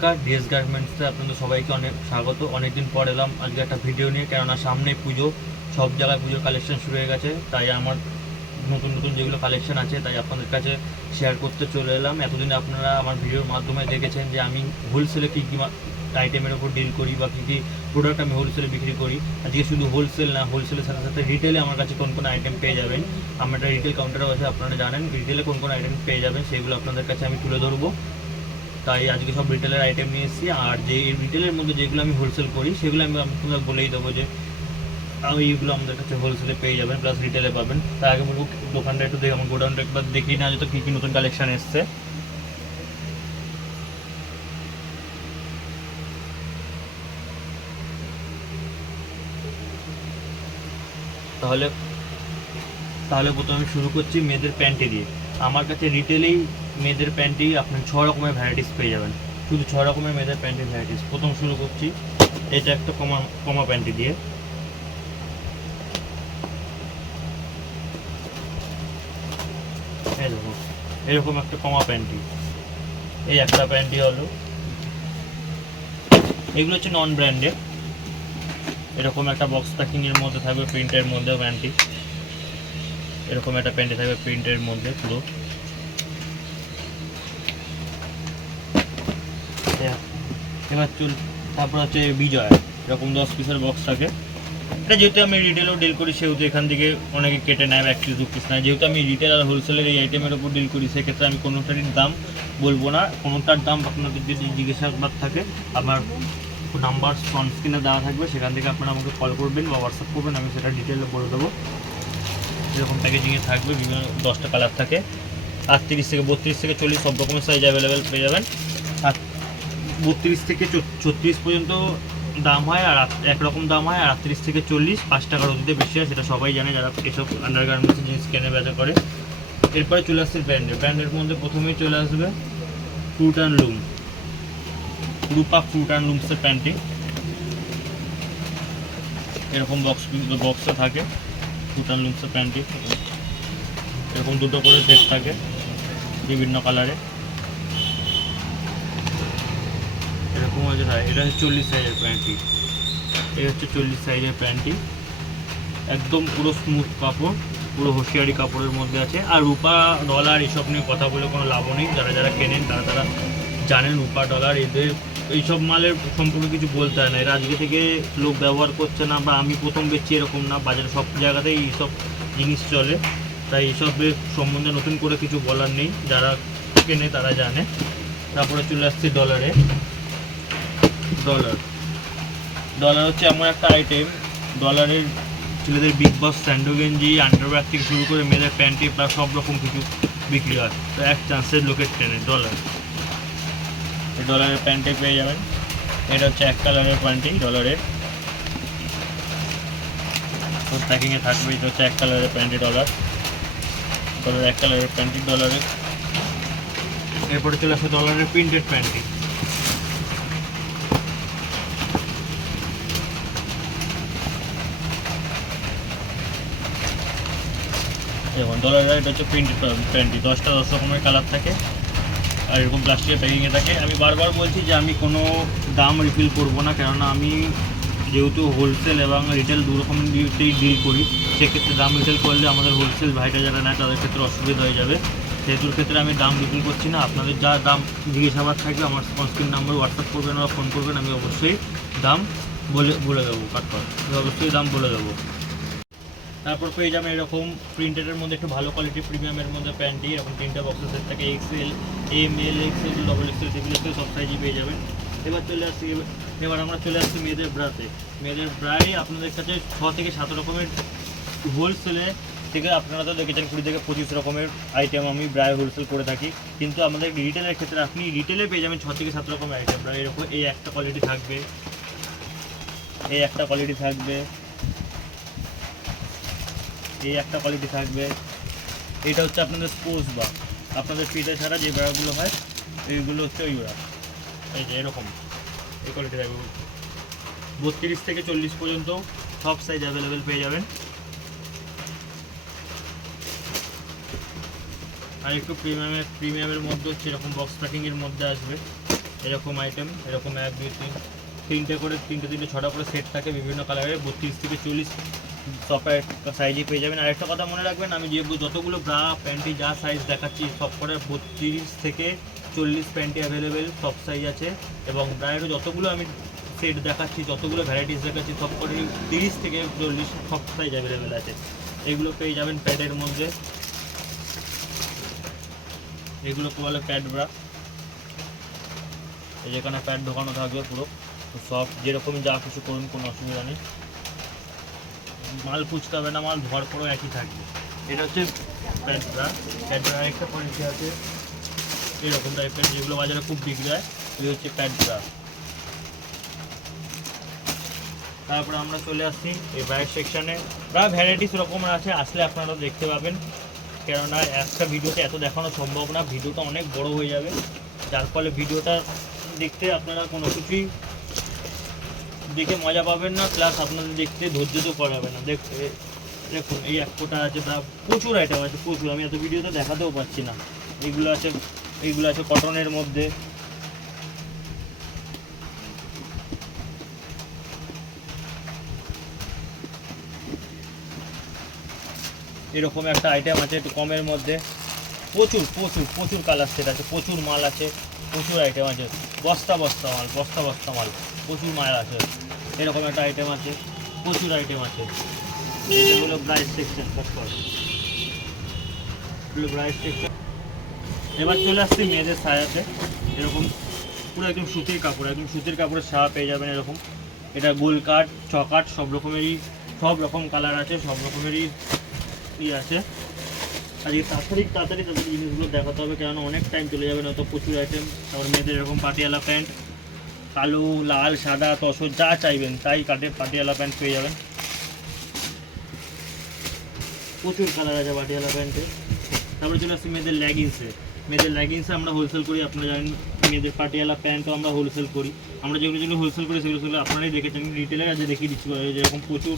নমস্কার, ডিএস গার্মেন্টসে আপনাদের সবাইকে অনেক স্বাগত। অনেকদিন পর এলাম আজকে একটা ভিডিও নিয়ে, কেননা সামনে পুজো, সব জায়গায় পুজোর কালেকশন শুরু হয়ে গেছে। তাই আমার নতুন নতুন যেগুলো কালেকশন আছে তাই আপনাদের কাছে শেয়ার করতে চলে এলাম। এতদিন আপনারা আমার ভিডিওর মাধ্যমে দেখেছেন যে আমি হোলসেলে কী কী আইটেমের ওপর ডিল করি বা কী কী প্রোডাক্ট আমি হোলসেলে বিক্রি করি। আজকে শুধু হোলসেল না, হোলসেলের সাথে সাথে রিটেলে আমার কাছে কোন কোন আইটেম পেয়ে যাবেন। আমার একটা রিটেল কাউন্টারও আছে, আপনারা জানেন রিটেলে কোন কোন আইটেম পেয়ে যাবেন, সেগুলো আপনাদের কাছে আমি তুলে ধরবো। তাই আজকে সব রিটেলের আইটেম নিয়ে এসেছি। আর যে রিটেলের মধ্যে যেগুলো আমি হোলসেল করি সেগুলো আমি আপনাদের বলেই দেবো যে এইগুলো আমাদের কাছে হোলসেলে পেয়ে যাবেন, প্লাস রিটেলে পাবেন। তার আগে বলবো দোকানটা একটু দেখে, আমার গোডাউনটা একবার দেখি না যত কী কী নতুন কালেকশান এসছে। তাহলে তাহলে প্রথমে আমি শুরু করছি মেয়েদের প্যান্টি দিয়ে। আমার কাছে রিটেলেই মেয়েদের প্যান্টি আপনার 6 রকমের ভ্যারাইটিস পেয়ে যাবেন, শুধু 6 রকমের মেয়েদের প্যান্টির ভ্যারাইটিস। প্রথম শুরু করছি এটা একটা কমা কমা প্যান্টি দিয়ে। এই দেখো, এরকম একটা কমা প্যান্টি, এই একটা প্যান্টি হলো। এগুলো হচ্ছে নন ব্র্যান্ডেড। এরকম একটা বক্স প্যাকিংয়ের মধ্যে থাকবে, প্রিন্টের মধ্যে প্যান্টি। এরকম একটা প্যান্টি থাকবে প্রিন্টের মধ্যে পুরো। এবার তারপর হচ্ছে বিজয়, এরকম 10 পিসের বক্স থাকে। এটা যেহেতু আমি রিটেলও ডিল করি সেহেতু এখান থেকে অনেকে কেটে নেয়, 1 পিস 2 পিস নেয়। যেহেতু আমি রিটেল আর হোলসেলের এই আইটেমের ওপর ডিল করি, সেক্ষেত্রে আমি কোনোটারই দাম বলবো না। কোনোটার দাম আপনাদের যদি জিজ্ঞাসাবাদ থাকে, আমার নাম্বার স্ক্রিনে দেওয়া থাকবে, সেখান থেকে আপনারা আমাকে কল করবেন বা হোয়াটসঅ্যাপ করবেন, আমি সেটা ডিটেলে বলে দেবো। এরকম প্যাকেজিংয়ে থাকবে, বিভিন্ন 10টা কালার থাকে। 38 থেকে 32 থেকে 40 সব রকমের সাইজ অ্যাভেলেবেল পেয়ে যাবেন। আর 32 থেকে 36 পর্যন্ত দাম হয়, আর একরকম দাম হয়। আর 38 থেকে 40 5 টাকার অতিতে বেশি হয়, সেটা সবাই জানে যারা এসব আন্ডারগার্মেন্টসের জিনিস কেনে বেচা করে। এরপরে চলে আসছে ব্র্যান্ডের মধ্যে প্রথমেই চলে আসবে fruit and loom, Rupa fruit and লুমসের প্যান্টি। এরকম বক্সে থাকে ফ্রুট অ্যান্ড লুমসের প্যান্টি। এরকম দুটো করে সেট থাকে বিভিন্ন কালারে। এরকম হচ্ছে, এটা হচ্ছে 40 সাইজের প্যান্টি। এই হচ্ছে 40 সাইজের প্যান্টি, একদম পুরো স্মুথ কাপড়, পুরো হোশিয়ারি কাপড়ের মধ্যে আছে। আর রূপা ডলার এসব নিয়ে কথা বলে কোনো লাভও নেই। যারা যারা কেনেন তারা জানেন রূপা ডলার, এদের এইসব মালের সম্পর্কে কিছু বলতে হয় না। এরা আজকে থেকে লোক ব্যবহার করছে না, বা আমি প্রথম বেচছি এরকম না, বাজারে সব জায়গাতেই এইসব জিনিস চলে। তাই এইসবের সম্বন্ধে নতুন করে কিছু বলার নেই, যারা কেনে তারা জানে। তারপরে চলে আসছে ডলার ডলার হচ্ছে এমন একটা আইটেম, ডলারের ছেলেদের বিগ বস স্যান্ডো গেঞ্জি, আন্ডারওয়্যার থেকে শুরু করে মেয়েদের প্যান্টি প্লাস সব রকম কিছু বিক্রি হয়। তো এক চান্সের লোকের ট্রেনে ডলারের প্যান্টে পেয়ে যাবেন। এটা হচ্ছে এক কালারের প্যান্টি ডলারের, প্যাকিংয়ে থাকবে। এটা হচ্ছে এক কালারের প্যান্টি এক কালারের প্যান্টি ডলারের। এরপরে চলে আসে ডলারের প্রিন্টেড প্যান্টি। যেমন ডলারের এটা হচ্ছে প্রিন্টেড প্যান্টি, 10টা 10 রকমের কালার থাকে, আর এরকম প্লাস্টিকের প্যাকিংয়ে থাকে। আমি বারবার বলছি যে আমি কোনো দাম রিফিল করবো না, কেননা আমি যেহেতু হোলসেল এবং রিটেল দু রকমের ডিল করি, সেক্ষেত্রে দাম রিটেল করলে আমাদের হোলসেল ভাইটা যারা নেয় তাদের ক্ষেত্রে অসুবিধা হয়ে যাবে। সেহেতুর ক্ষেত্রে আমি দাম রিফিল করছি না। আপনাদের যা দাম জিজ্ঞাসাবাদ থাকবে আমার স্ক্রিন নাম্বার হোয়াটসঅ্যাপ করবেন বা ফোন করবেন, আমি অবশ্যই দাম বলে দেবো। অবশ্যই দাম বলে দেবো। তারপর পেয়ে যাবেন এরকম প্রিন্টেডের মধ্যে একটু ভালো কোয়ালিটি প্রিমিয়ামের মধ্যে প্যান্টি। এরকম 3টা বক্সের সেট থাকে, XL, ML, XL, XXL, XXL সব সাইজই পেয়ে যাবেন। এবার আমরা চলে আসছি মেয়েদের ব্রাতে। মেয়েদের ব্রায় আপনাদের কাছে 6 থেকে 7 রকমের হোলসেলে থেকে, আপনারা তো দেখেছেন 20 থেকে 25 রকমের আইটেম আমি ব্রায় হোলসেল করে থাকি। কিন্তু আমাদের রিটেলের ক্ষেত্রে আপনি রিটেলে পেয়ে যাবেন 6 থেকে 7 রকমের আইটেম ব্রায়। এরকম এই একটা কোয়ালিটি থাকবে, এই একটা কোয়ালিটি থাকবে, এই একটা কোয়ালিটি থাকবে। এটা হচ্ছে আপনাদের স্পোর্টস বা আপনাদের ফিতে ছাড়া যে ব্রাগুলো হয়, এইগুলো হচ্ছে ওই ব্রা। এই যে এরকম এই কোয়ালিটি থাকবে, 32 থেকে 40 পর্যন্ত সব সাইজ অ্যাভেলেবেল পেয়ে যাবেন। আর একটু প্রিমিয়ামের মধ্যে হচ্ছে এরকম বক্স প্যাকিংয়ের মধ্যে আসবে। এরকম আইটেম, এরকম 1 2 3 তিনটে করে, তিনটে 6টা করে সেট থাকে বিভিন্ন কালারের, 32 থেকে 40 সব সাইজে পেয়ে যাবেন। আরেকটা কথা মনে রাখবেন, আমি যে যতগুলো ব্রা প্যান্টি যা সাইজ দেখাচ্ছি সব করে 32 থেকে 40 প্যান্টি অ্যাভেলেবেল, সব সাইজ আছে। এবং ব্রায়েরও যতগুলো আমি সেট দেখাচ্ছি, যতগুলো ভ্যারাইটিস দেখাচ্ছি সব করে 30 থেকে 40 সব সাইজ অ্যাভেলেবেল আছে। এগুলো পেয়ে যাবেন প্যাডের মধ্যে, এগুলোকে বলে প্যাড ব্রা। যেখানে প্যাড ঢোকানো থাকবে পুরো, তো সব যেরকম যা কিছু করুন কোনো অসুবিধা নেই, মাল কুচতে হবে না, মাল ভরপুরও একই থাকবে। এটা হচ্ছে প্যাড ব্রা। প্যাড ব্রা আরেকটা কোয়ালিটি আছে এরকম টাইপের, যেগুলো বাজারে খুব বিক্রি হয়, এই হচ্ছে প্যাড ব্রা। তারপরে আমরা চলে আসছি এই ব্রায়ের সেকশানে। প্রায় ভ্যারাইটিস রকমের আছে, আসলে আপনারা দেখতে পাবেন, কেননা একটা ভিডিওতে এত দেখানো সম্ভব না, ভিডিওটা অনেক বড় হয়ে যাবে, যার ফলে ভিডিওটা দেখতে আপনারা কোনো কিছুই দেখে মজা পাবেন না, প্লাস আপনাদের দেখতে ধৈর্য তো করাবে না। দেখুন এই এক ফোঁটা আছে, প্রচুর আইটেম আছে, প্রচুর, আমি এত ভিডিওতে দেখাতেও পাচ্ছি না। এইগুলো আছে কটনের মধ্যে, এরকম একটা আইটেম আছে একটু কমের মধ্যে, প্রচুর প্রচুর প্রচুর কালার সেট আছে, প্রচুর মাল আছে, প্রচুর আইটেম আছে, বস্তা মাল, প্রচুর মাল আছে। এরকম একটা আইটেম আছে, প্রচুর আইটেম আছে। এগুলো ব্রাইস সেকশন, ব্রাইস সেকশন। এবার চলে আসছি মেয়েদের সায়াতে, এরকম পুরো একদম সুতির কাপড়, একদম সুতির কাপড়ের সায়া পেয়ে যাবেন এরকম। এটা গোল কাট, চকাট, সব রকমেরই, সব রকম কালার আছে, সব রকমেরই আছে। আজকে তাড়াতাড়ি তাদের জিনিসগুলো দেখাতে হবে, কেননা অনেক টাইম চলে যাবে, না তো প্রচুর আইটেম। তারপর মেয়েদের এরকম পাটিয়ালা প্যান্ট, কালো, লাল, সাদা, তসর যা চাইবেন তাই পাটিয়ালা প্যান্ট পেয়ে যাবেন, প্রচুর কালার আছে পাটিয়ালা প্যান্টে। তারপরে চলে আসছি মেয়েদের লেগিংসে আমরা হোলসেল করি, আপনারা জানেন। মেয়েদের পাটিয়ালা প্যান্টও আমরা হোলসেল করি, আমরা যেগুলো হোলসেল করি সেগুলো আপনারাই দেখেছেন, রিটেলে আজ দেখিয়ে দিচ্ছি, যেরকম প্রচুর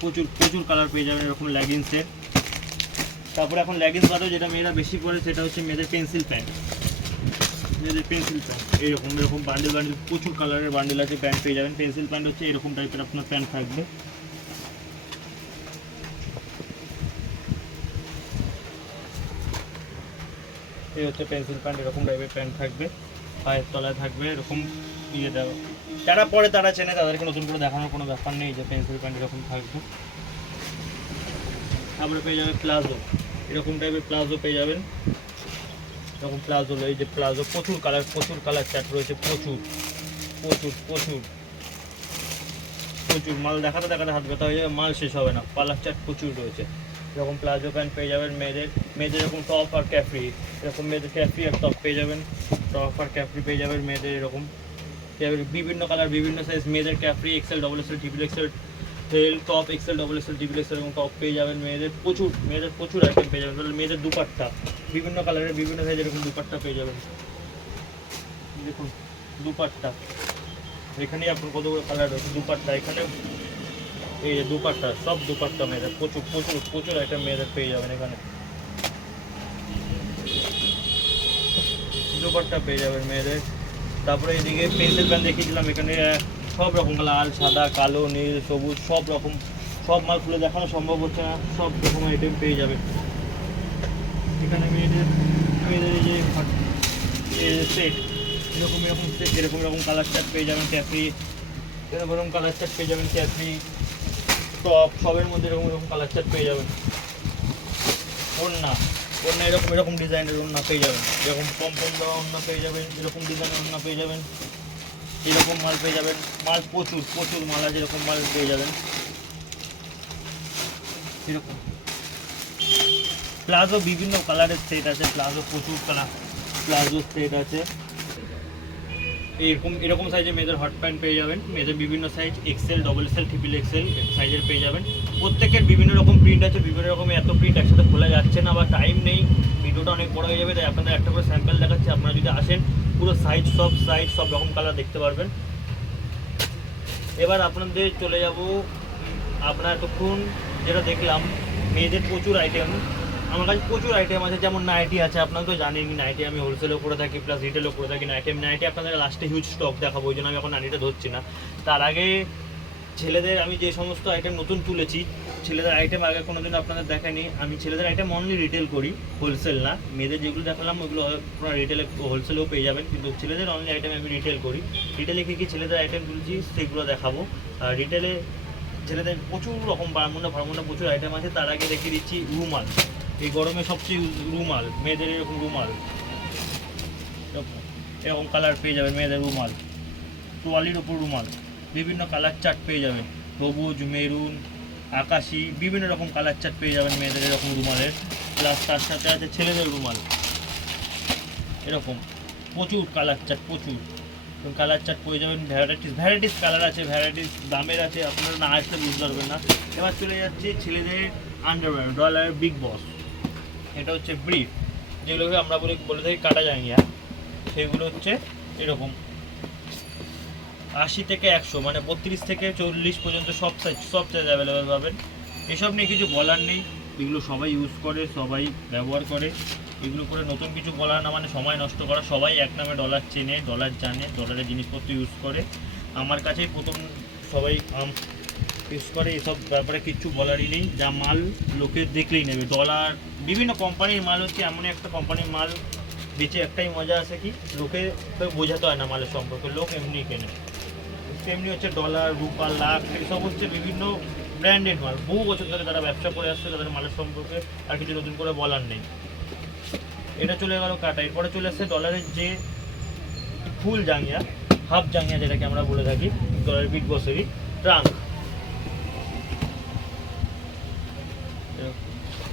প্রচুর প্রচুর কালার পেয়ে যাবেন এরকম লেগিংসের। তারপরে এখন লেগিংস বাদেও যেটা মেয়েরা বেশি পরে সেটা হচ্ছে মেয়েদের পেন্সিল প্যান্ট, এরকম বান্ডেল প্রচুর কালারের বান্ডেল আছে, প্যান্ট পেয়ে যাবেন। পেন্সিল প্যান্ট হচ্ছে এরকম টাইপের আপনার প্যান্ট থাকবে, এই হচ্ছে পেন্সিল প্যান্ট, এরকম টাইপের প্যান্ট থাকবে, পায়ের তলায় থাকবে এরকম ইয়েটা, যারা পরে তারা চেনে, তাদেরকে নতুন করে দেখানোর কোনো ব্যাপার নেই, যে পেন্সিল প্যান্ট এরকম থাকবে। তারপরে পেয়ে যাবে প্লাজো, এরকম টাইপের প্লাজো পেয়ে যাবেন, এরকম প্লাজো, এই যে প্লাজো, প্রচুর কালার চার্ট রয়েছে, প্রচুর প্রচুর প্রচুর প্রচুর মাল দেখাতে হাত ব্যথা হয়ে যাবে, মাল শেষ হবে না, কালার চার্ট প্রচুর রয়েছে। এরকম প্লাজো প্যান্ট পেয়ে যাবেন মেয়েদের এরকম টপ আর ক্যাফরি, এরকম মেয়েদের ক্যাফরি আর টপ পেয়ে যাবেন, টপ আর ক্যাফরি পেয়ে যাবেন মেয়েদের এরকম বিভিন্ন কালার, বিভিন্ন সাইজ। মেয়েদের capri XL, double XL, triple XL, টেল top XL, double XL, triple XL এবং টপ পেয়ে যাবেন মেয়েদের, প্রচুর আইটেম পেয়ে যাবেন। মেয়েদের দুপাট্টা, বিভিন্ন কালারের বিভিন্ন সাইজ এরকম দুপাট্টা পেয়ে যাবেন, দেখুন দুপাট্টা, এখানেই আপনার কতগুলো কালার রয়েছে দুপাট্টা, এখানে এই যে দুপাট্টা, সব দুপাট্টা মেয়েদের, প্রচুর আইটেম মেয়েদের পেয়ে যাবেন এখানে, দুপাট্টা পেয়ে যাবেন মেয়েদের। তারপরে এইদিকে পেন্সিল প্যান্ট দেখিয়েছিলাম, এখানে সব রকম লাল, সাদা, কালো, নীল, সবুজ, সব রকম, সব মাল খুলে দেখানো সম্ভব হচ্ছে না, সব রকম আইটেম পেয়ে যাবেন এখানে মেয়েদের এই যে সেট, এরকম কালার চার্ট পেয়ে যাবেন, ক্যাফরি এরকম কালার চার্ট পেয়ে যাবেন, ক্যাফরি টপ সবের মধ্যে এরকম কালার চার্ট পেয়ে যাবেন। ওড়না এরকম ডিজাইনের ওড়না পেয়ে যাবেন, এরকম কম দেওয়া ওড়না পেয়ে যাবেন, এরকম ডিজাইনের ওড়না পেয়ে যাবেন, এরকম মাল পেয়ে যাবেন, মাল প্রচুর মাল আছে, এরকম মাল পেয়ে যাবেন। এরকম প্লাজো বিভিন্ন কালারের সেট আছে, প্রচুর কালার প্লাজো সেট আছে, এরকম সাইজে মেয়েদের হট প্যান্ট পেয়ে যাবেন, মেয়েদের বিভিন্ন size Excel, double XL, triple Excel সাইজের পেয়ে যাবেন। প্রত্যেকের বিভিন্ন রকম প্রিন্ট আছে, বিভিন্ন রকমের এত প্রিন্ট একসাথে খোলা যাচ্ছে না বা টাইম নেই, ভিডিওটা অনেক বড় হয়ে যাবে, তাই আপনাদের একটা করে স্যাম্পল দেখাচ্ছি, আপনারা যদি আসেন পুরো সাইজ সব রকম কালার দেখতে পারবেন। এবার আপনাদের চলে যাব, আপনারা এতক্ষণ যেটা দেখলাম মেয়েদের প্রচুর আইটেম, আমার কাছে প্রচুর আইটেম আছে, যেমন নাইটি আছে, আপনারা তো জানেনই নাইটি আমি হোলসেলও করে থাকি প্লাস রিটেলও করে থাকি। নাইটি আপনাদের লাস্টে হিউজ স্টক দেখাবো, ওই জন্য আমি এখন নাইটিটা ধরছি না। তার আগে ছেলেদের আমি যে সমস্ত আইটেম নতুন তুলেছি, ছেলেদের আইটেম আগে কোনোদিন আপনাদের দেখাইনি। আমি ছেলেদের আইটেম অনলি রিটেল করি, হোলসেল না। মেয়েদের যেগুলো দেখালাম ওগুলো আপনারা রিটেলে হোলসেলেও পেয়ে যাবেন, কিন্তু ছেলেদের অনলি আইটেম আমি রিটেল করি। রিটেলে কী কী ছেলেদের আইটেম তুলছি সেগুলো দেখাবো। আর রিটেলে ছেলেদের প্রচুর রকম ভারমুন্ডা প্রচুর আইটেম আছে। তার আগে দেখিয়ে দিচ্ছি রুমাল। এই গরমে সবচেয়ে রুমাল, মেয়েদের এরকম রুমাল, এরকম কালার পেয়ে যাবেন মেয়েদের রুমাল, তোয়ালির ওপর রুমাল, বিভিন্ন কালার চার্ট পেয়ে যাবেন, সবুজ, মেরুন, আকাশি, বিভিন্ন রকম কালার চার্ট পেয়ে যাবেন মেয়েদের এরকম রুমালের। প্লাস তার সাথে আছে ছেলেদের রুমাল, এরকম প্রচুর কালার চার্ট, প্রচুর কালার চার্ট পেয়ে যাবেন। ভ্যারাইটিস কালার আছে, ভ্যারাইটিস দামের আছে, আপনারা না আসলে বুঝতে পারবেন না। এবার চলে যাচ্ছে ছেলেদের আন্ডারওয়্যার, ডলার বিগ বস। এটা হচ্ছে ব্রিফ, যেগুলোকে আমরা বলে থাকি কাটা জাঙ্গিয়া, সেগুলো হচ্ছে এরকম 80 থেকে 100, মানে 32 থেকে 40 পর্যন্ত সব সাইজ অ্যাভেলেবেল পাবেন। এসব নিয়ে কিছু বলার নেই, এগুলো সবাই ইউজ করে, সবাই ব্যবহার করে। এগুলো করে নতুন কিছু বলার না, মানে সময় নষ্ট করা। সবাই এক নামে ডলার চেনে, ডলার জানে, ডলারের জিনিসপত্র ইউজ করে। আমার কাছেই প্রথম সবাই ইউজ করে, এসব ব্যাপারে কিচ্ছু বলারই নেই। যা মাল লোকে দেখলেই নেবে। ডলার বিভিন্ন কোম্পানির মাল হচ্ছে এমন একটা কোম্পানির মাল, বেচে একটাই মজা আছে কি লোকে বোঝাতে হয় না মালের সম্পর্কে, লোক এমনি কেনে। তেমনি হচ্ছে ডলার, রুপা, লাখ, এসব হচ্ছে বিভিন্ন ব্র্যান্ডেড মাল। বহু বছর ধরে তারা ব্যবসা করে আসছে, তাদের মালের সম্পর্কে আর কিছু নতুন করে বলার নেই। এটা চলে গেল কাটা। এরপরে চলে আসছে ডলারের যে ফুল জাঙ্গিয়া, হাফ জাঙ্গিয়া যেটাকে আমরা বলে থাকি, ডলারের বিগ বসেরই ট্রাঙ্ক।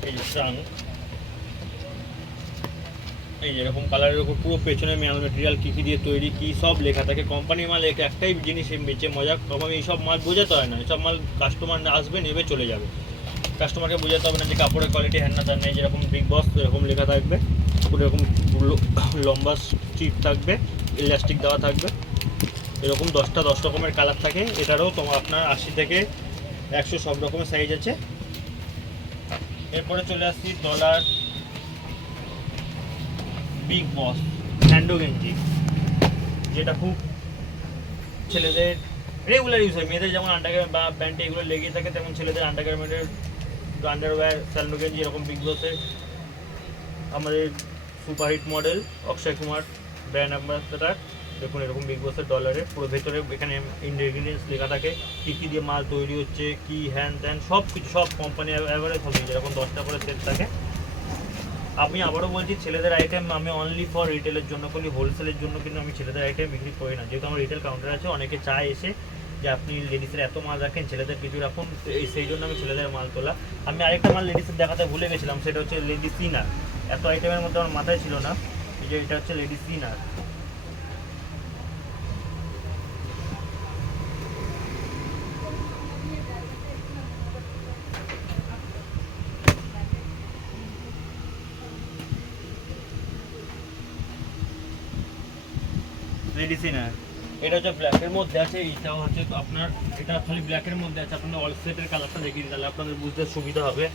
এই যে ট্রাঙ্ক, এই যেরকম কালারের উপর পুরো পেছনে ম্যাটেরিয়াল কী কী দিয়ে তৈরি, কী সব লেখা থাকে। কোম্পানির মাল একটাই জিনিস বেচে মজা, তখন এইসব মাল বোঝাতে হয় না। এইসব মাল কাস্টমার আসবে, নেবে, চলে যাবে। কাস্টমারকে বোঝাতে হবে না যে কাপড়ের কোয়ালিটি হ্যান না তার নেই। যেরকম বিগ বস এরকম লেখা থাকবে, এরকম লম্বা স্ট্রিপ থাকবে, ইলাস্টিক দেওয়া থাকবে, এরকম 10 রকমের কালার থাকে। এটারও তোমার আপনার 80 থেকে 100 সব রকমের সাইজ আছে। এরপরে চলে আসছি ডলার বিগ বস স্যান্ডো গেঞ্জি, যেটা খুব ছেলেদের রেগুলার ইউজ হয়। মেয়েদের যেমন আন্ডারগার্মেন্ট বা প্যান্টে এগুলো লেগে থাকে, তেমন ছেলেদের আন্ডারগার্মেন্টের আন্ডারওয়্যার স্যান্ডো গেঞ্জি এরকম বিগ বসের। আমাদের superhit model Akshay Kumar brand ambassador. দেখুন এরকম বিগ বসের ডলারের পুরো ভেতরে এখানে ইনগ্রিডিয়েন্টস লেখা থাকে, কী কী দিয়ে মাল তৈরি হচ্ছে, কী হ্যান ত্যান সব কিছু, সব কোম্পানি অ্যাভারেজ হবে, যেরকম 10টা করে সেট থাকে। আমি আবারও বলছি, ছেলেদের আইটেম আমি অনলি ফর রিটেলের জন্য করি, হোলসেলের জন্য কিন্তু আমি ছেলেদের আইটেম বিক্রি করি না। যেহেতু আমার রিটেল কাউন্টার আছে, অনেকে চায় এসে যে আপনি লেডিসের এত মাল রাখেন, ছেলেদের কিছু রাখুন, সেই জন্য আমি ছেলেদের মাল তোলা। আমি আরেকটা মাল লেডিসের দেখাতে ভুলে গেছিলাম, সেটা হচ্ছে লেডিস ইনার। এত আইটেমের মধ্যে আমার মাথায় ছিল না, এই যে এটা হচ্ছে লেডিস ইনার। লেডিস ইনার এটা হচ্ছে ব্ল্যাকের মধ্যে আছে। এইটাও হচ্ছে তো আপনার, এটা খালি ব্ল্যাকের মধ্যে আছে। আপনাদের অল সেটের কালারটা দেখিয়ে দিন, তাহলে আপনাদের বুঝতে সুবিধা হবে।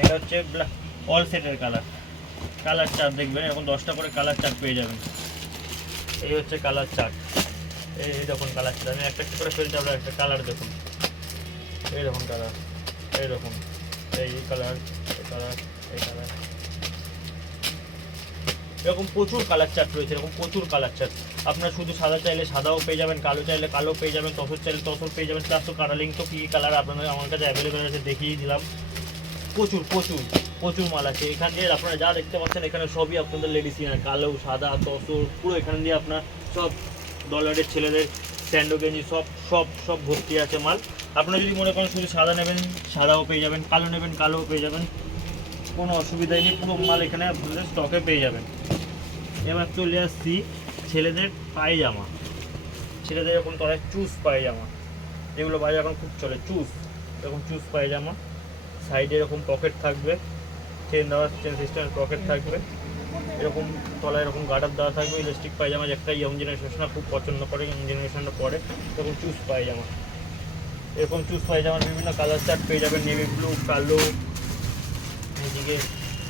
এটা হচ্ছে অল সেটের কালার, কালার চার্ট দেখবেন, এরকম 10টা করে কালার চার্ট পেয়ে যাবেন। এই হচ্ছে কালার চার্ট, এই দেখুন কালার চার্ট। আমি একটা করে ফেলতে, আপনার একটা কালার দেখুন, এই দেখুন কালার, এই দেখুন এই কালার, এই কালার, এই কালার, এরকম প্রচুর কালার চার্ট রয়েছে। এরকম প্রচুর কালার চার্ট। আপনার শুধু সাদা চাইলে সাদাও পেয়ে যাবেন, কালো চাইলে কালো পেয়ে যাবেন, তসর চাইলে তসর পেয়ে যাবেন। প্লাস তো কালারিং তো কী কালার আপনাদের আমার কাছে অ্যাভেলেবেল আছে, দেখিয়ে দিলাম। প্রচুর প্রচুর প্রচুর মাল আছে। এখান দিয়ে আপনারা যা দেখতে পাচ্ছেন এখানে সবই আপনাদের লেডিস ইনার, কালো, সাদা, তসর, পুরো এখান দিয়ে আপনার সব ডলারের ছেলেদের স্যান্ডো গেঞ্জি সব সব সব ভর্তি আছে মাল। আপনারা যদি মনে করেন শুধু সাদা নেবেন, সাদাও পেয়ে যাবেন, কালো নেবেন, কালোও পেয়ে যাবেন, কোনো অসুবিধাই নেই। পুরো মাল এখানে আপনাদের স্টকে পেয়ে যাবেন। এবার চলে আসছি ছেলেদের পায়জামা। ছেলেদের এরকম তলায় চুজ পায়জামা, যেগুলো বাজারে এখন খুব চলে, চুজ, এরকম চুজ পায়জামা। সাইডে এরকম পকেট থাকবে, চেন দেওয়া, চেন সিস্টেমের পকেট থাকবে, এরকম তলায় এরকম গার্ডার দেওয়া থাকবে। ইলাস্টিক পায়জামা, যে একটা ইয়ং জেনারেশনরা খুব পছন্দ করে, ইয়ং জেনারেশনরা পরে, এরকম চুজ পায়জামা। এরকম চুজ পায়জামার বিভিন্ন কালার চার্ট পেয়ে যাবেন, নেভি ব্লু, কালো, এদিকে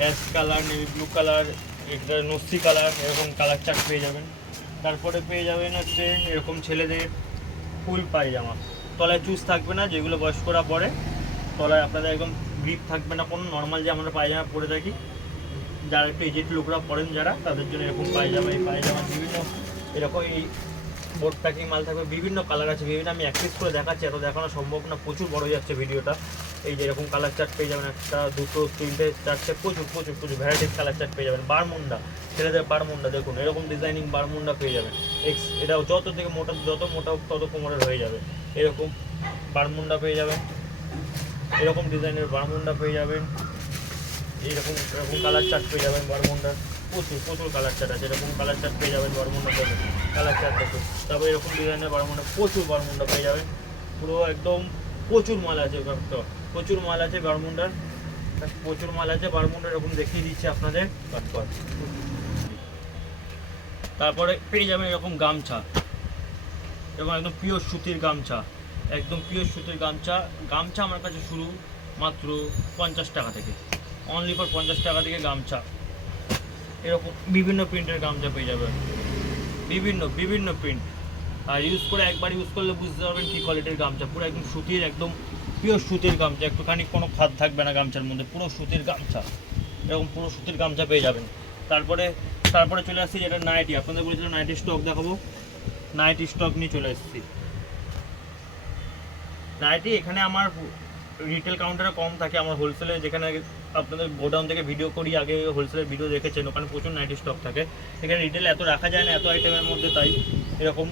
ash colour, navy blue colour, এটা নস্যি কালার, এরকম কালার চার্ট পেয়ে যাবেন। তারপরে পেয়ে যাবেন হচ্ছে এরকম ছেলেদের ফুল পায়জামা, তলায় চুজ থাকবে না, যেগুলো বয়স্করা পরে তলায় আপনাদের একদম গ্রিপ থাকবে না কোনো, নর্মাল যে আমরা পায়জামা পরে থাকি, যারা একটু এজেড লোকরা পরেন যারা, তাদের জন্য এরকম পায়জামা। এই পায়জামা বিভিন্ন এরকম এই বোর্ড প্যাকিং মাল থাকবে, বিভিন্ন কালার আছে, বিভিন্ন আমি এক পিস করে দেখাচ্ছি, এত দেখানো সম্ভব না, প্রচুর বড় হয়ে যাচ্ছে ভিডিওটা। এই যে এরকম কালার চার্ট পেয়ে যাবেন, একটা, দুটো, তিনটে, চারটে, প্রচুর প্রচুর প্রচুর ভ্যারাইটিস কালার চার্ট পেয়ে যাবেন। বারমুন্ডা, ছেলেদের বারমুন্ডা দেখুন, এরকম ডিজাইনিং বারমুন্ডা পেয়ে যাবেন। এটাও যত থেকে মোটা, যত মোটা তত কোমরের হয়ে যাবে, এরকম বারমুন্ডা পেয়ে যাবেন, এরকম ডিজাইনের বারমুন্ডা পেয়ে যাবেন, এরকম এরকম কালার চার্ট পেয়ে যাবেন বারমুন্ডার, প্রচুর প্রচুর কালার চার্ট আছে, এরকম কালার চার্ট পেয়ে যাবেন বারমুন্ডা, দেখুন কালার চার্ট দেখুন। তারপরে এরকম ডিজাইনের বারমুন্ডা, প্রচুর বারমুন্ডা পেয়ে যাবেন, পুরো একদম প্রচুর মাল আছে, প্রচুর মাল আছে বারমুন্ডার, প্রচুর মাল আছে বারমুন্ডার, এরকম দেখিয়ে দিচ্ছি আপনাদের। তারপরে পেয়ে যাবেন এরকম গামছা, এরকম একদম পিওর সুতির গামছা, একদম পিওর সুতির গামছা। গামছা আমার কাছে শুরু মাত্র 50 টাকা থেকে, অনলি ফর 50 টাকা থেকে গামছা। এরকম বিভিন্ন প্রিন্টের গামছা পেয়ে যাবেন, বিভিন্ন বিভিন্ন প্রিন্ট, আর ইউজ করে একবার ইউজ করলে বুঝতে পারবেন কী কোয়ালিটির গামছা, পুরো একদম সুতির, একদম পিওর সুতির গামছা, একটুখানি কোনো খাদ থাকবে না গামছার মধ্যে, পুরো সুতির গামছা, এরকম পুরো সুতির গামছা পেয়ে যাবেন। তারপরে চলে আসছি যেটা নাইটি, আপনাদের বলেছিলাম নাইটি স্টক দেখাবো, নাইটি স্টক নিয়ে চলে এসেছি। নাইটি এখানে আমার রিটেল কাউন্টারে কম থাকে, আমার হোলসেলে, যেখানে আপনাদের গোডাউন থেকে ভিডিও করি, আগে হোলসেলের ভিডিও দেখেছেন, ওখানে প্রচুর নাইটি স্টক থাকে। এখানে রিটেল এত রাখা যায় না এত আইটেমের মধ্যে, তাই এরকম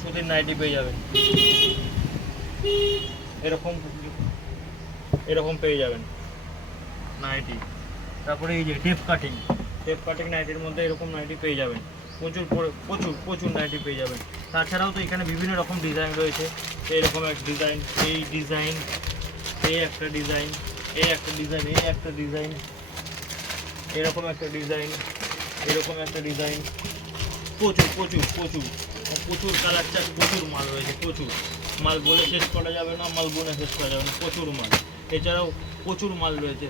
সুতির নাইটি পেয়ে যাবেন, এরকম এরকম পেয়ে যাবেন নাইটি। তারপরে এই যে টেপ কাটিং নাইটির মধ্যে এরকম নাইটি পেয়ে যাবেন, প্রচুর প্রচুর প্রচুর নাইটি পেয়ে যাবেন। তাছাড়াও তো এখানে বিভিন্ন রকম ডিজাইন রয়েছে, এইরকম এক ডিজাইন, এই ডিজাইন, এই একটা ডিজাইন, এই একটা ডিজাইন, এই একটা ডিজাইন, এরকম একটা ডিজাইন, এরকম একটা ডিজাইন, প্রচুর প্রচুর প্রচুর প্রচুর কালার চার্ট, প্রচুর মাল রয়েছে, প্রচুর মাল বলে শেষ করা যাবে না, মাল বলে শেষ করা যাবে না, প্রচুর মাল। এছাড়াও প্রচুর মাল রয়েছে,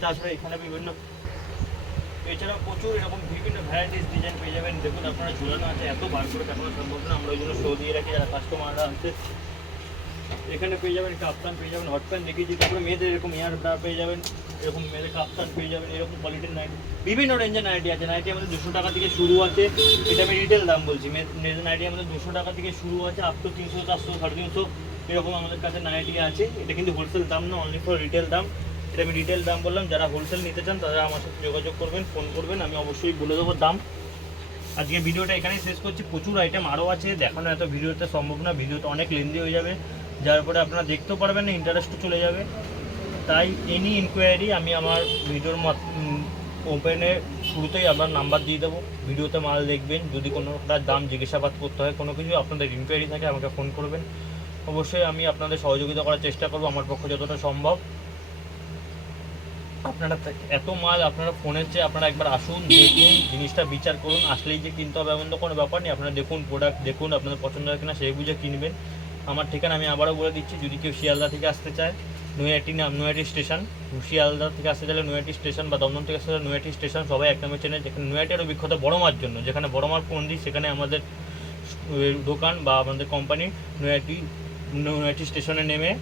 তাছাড়া এখানে এছাড়াও প্রচুর এরকম বিভিন্ন ভ্যারাইটিস ডিজাইন পেয়ে যাবেন। দেখুন আপনারা ঝুলানো আছে, এত বার করে দেখানো সম্ভব না, আমরা ওই জন্য শো দিয়ে রাখি যারা কাস্টমাররা আছে। এখানে পেয়ে যাবেন কাপ্তান পেয়ে যাবেন, হট প্যান্ট দেখিয়েছি, তারপরে মেয়েদের এরকম ইয়ার ব্রা পেয়ে যাবেন, এরকম মেয়েদের কাপ্তান পেয়ে যাবেন, এরকম কোয়ালিটির নাইটি, বিভিন্ন রেঞ্জের নাইটি আছে। নাইটি আমাদের 200 টাকা থেকে শুরু আছে, এটা আমি রিটেল দাম বলছি, মেয়েদের নাইটি আমাদের 200 টাকা থেকে শুরু আছে, আপ টু 300, 400, 350 এরকম আমাদের কাছে নাইটি আছে। এটা কিন্তু হোলসেল দাম না, অনলি ফর রিটেল দাম, এটা আমি রিটেল দাম বললাম। যারা হোলসেল নিতে চান তারা আমার সাথে যোগাযোগ করবেন, ফোন করবেন, আমি অবশ্যই বলে দেবো দাম। আজকে ভিডিওটা এখানেই শেষ করছি, প্রচুর আইটেম আরও আছে, দেখানো এত ভিডিওতে সম্ভব না, ভিডিওটা অনেক লেন্দি হয়ে যাবে, যার পরে আপনারা দেখতেও পারবেন না, ইন্টারেস্টও চলে যাবে। তাই এনি ইনকোয়ারি আমি আমার ভিডিওর ওপেনের শুরুতেই আপনার নাম্বার দিয়ে দেবো, ভিডিওতে মাল দেখবেন, যদি কোনোটার দাম জিজ্ঞাসাবাদ করতে হয়, কোনো কিছু আপনাদের ইনকোয়ারি থাকে আমাকে ফোন করবেন, অবশ্যই আমি আপনাদের সহযোগিতা করার চেষ্টা করবো আমার পক্ষে যতটা সম্ভব। আপনারা এত মাল আপনারা ফোনের চেয়ে আপনারা একবার আসুন, দেখুন, জিনিসটা বিচার করুন, আসলেই যে কিনতে হবে এমন তো কোনো ব্যাপার নেই, আপনারা দেখুন, প্রোডাক্ট দেখুন, আপনাদের পছন্দ হয় কিনা সেই বুঝে কিনবেন। আমার ঠিকানা আমি আবারও বলে দিচ্ছি, যদি কেউ শিয়ালদা থেকে আসতে চায়, নৈহাটি স্টেশন, শিয়ালদা থেকে আসতে চাইলে নৈহাটি স্টেশন, বা দমদম থেকে আসতে চাইলে নৈহাটি স্টেশন, সবাই এক নামে চেনে। যেখানে নৈহাটি আরও বিখ্যাত বড় মার জন্য, যেখানে বড় মার পন্ডি, সেখানে আমাদের দোকান বা আমাদের কোম্পানি। নৈহাটি স্টেশনে নেমে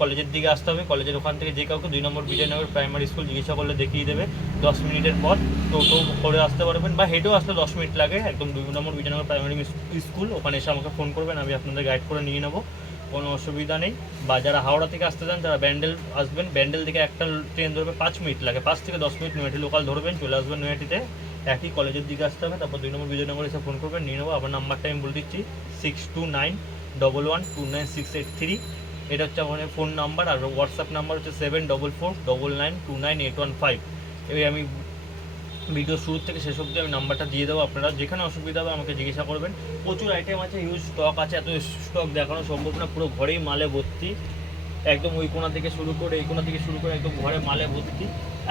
কলেজের দিকে আসতে হবে, কলেজের ওখান থেকে যে কাউকে 2 নম্বর বিজয়নগর প্রাইমারি স্কুল জিজ্ঞাসা করলে দেখিয়ে দেবে, 10 মিনিটের পর টোটো করে আসতে পারবেন, বা হেঁটেও আসতে 10 মিনিট লাগে, একদম 2 নম্বর বিজয়নগর প্রাইমারি স্কুল, ওখানে এসে আমাকে ফোন করবেন, আমি আপনাদের গাইড করে নিয়ে নেবো, কোনো অসুবিধা নেই। বা যারা হাওড়া থেকে আসতে চান, যারা ব্যান্ডেল আসবেন, ব্যান্ডেল থেকে একটা ট্রেন ধরবে, 5 মিনিট লাগে, 5 থেকে 10 মিনিট নৈহাটি লোকাল ধরবেন, চলে আসবেন নৈহাটিতে, একই কলেজের দিকে আসতে হবে, তারপর 2 নম্বর বিজয়নগর এসে ফোন করবেন, নিয়ে নেবো। আবার নাম্বারটা আমি বলে দিচ্ছি, 6291129683, এটা হচ্ছে আমাদের ফোন নাম্বার, আর হোয়াটসঅ্যাপ নাম্বার হচ্ছে 7449929815। এবার আমি ভিডিও শুরু থেকে শেষ অবধি আমি নাম্বারটা দিয়ে দেবো, আপনারা যেখানে অসুবিধা হবে আমাকে জিজ্ঞাসা করবেন। প্রচুর আইটেম আছে, হিউজ স্টক আছে, এত স্টক দেখানো সম্ভব না, পুরো ঘরেই মালে ভর্তি, একদম ওই কোণা থেকে শুরু করে এই কোণা থেকে শুরু করে একদম ঘরে মালে ভর্তি।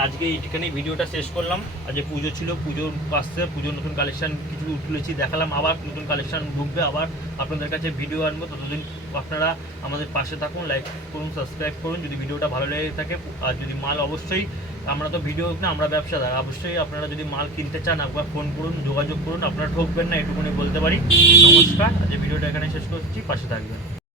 আজকে এইখানে ভিডিওটা শেষ করলাম। আজকে পুজো ছিল, পুজোর পাশে পুজোর নতুন কালেকশন কিছু তুলেছি, দেখালাম, আবার নতুন কালেকশন ঢুকবে, আবার আপনাদের কাছে ভিডিও আনবো। ততদিন আপনারা আমাদের পাশে থাকুন, লাইক করুন, সাবস্ক্রাইব করুন যদি ভিডিওটা ভালো লেগে থাকে। আর যদি মাল অবশ্যই, আমরা তো ভিডিও না, আমরা ব্যবসাদার, অবশ্যই আপনারা যদি মাল কিনতে চান একবার ফোন করুন, যোগাযোগ করুন, আপনারা ঠকবেন না, এটুকুনি বলতে পারি। নমস্কার, আজকে ভিডিওটা এখানে শেষ করছি, পাশে থাকবেন।